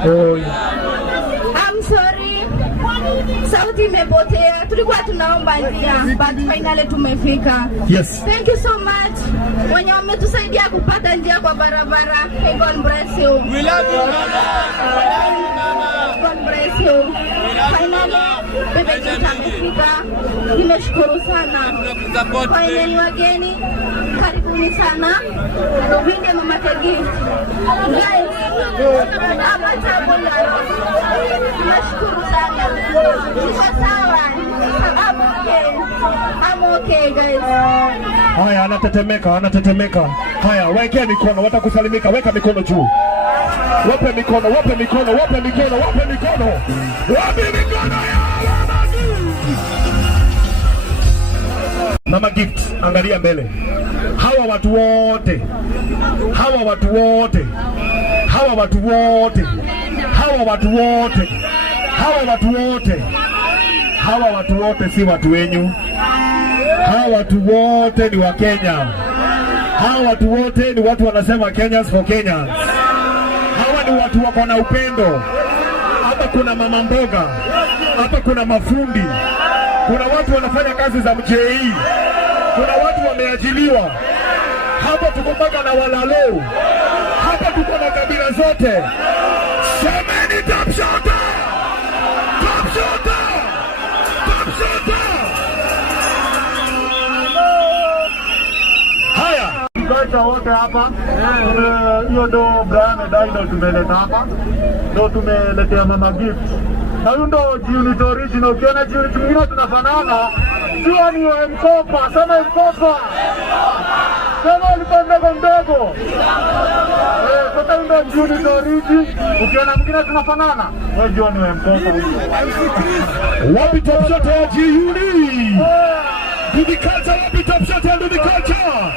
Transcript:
I'm sorry. Sauti imepotea. Tulikuwa tunaomba njia, but finally tumefika. Yes. Thank you so much. Wenye wametusaidia kupata njia kwa barabara. God bless you. We love you. God bless you. Finally, bebe tumefika. Nimeshukuru sana. Kwa wenye wageni, karibuni sana. Winge mama gift. Guys, hapa tabula. Nashukuru sana. Niko sawa. I'm okay guys. Haya, anatetemeka. Haya, wekea mikono, watakusalimika, weka mikono juu. Wape mikono. Wape mikono ya Mama Gift, angalia mbele. Hawa watu wote si watu wenyu. Hawa watu wote ni wa Kenya. Hawa watu wote ni watu wanasema Kenyans for Kenyans. Hawa ni watu wako na upendo. Hapa kuna mama mboga, hapa kuna mafundi, kuna watu wanafanya kazi za mjei, kuna watu wameajiliwa. Hapa tuko mpaka na walalo. Hapa tuko na kabila zote. Semeni top shot! Haya, Kocha wote hapa. Hiyo ndo Brian Daido tumeleta hapa. Ndo tumeletea Mama Gift. Na huyo ndo unit original. Ukiona unit mwingine tunafanana, sio ni mkopa, sema mkopa. Sema ulipanda ndogo. Sasa ndo unit original. Ukiona mwingine tunafanana, wewe jua ni mkopa. wapi top shot ya G-Unit? Wapi top shot ya Culture?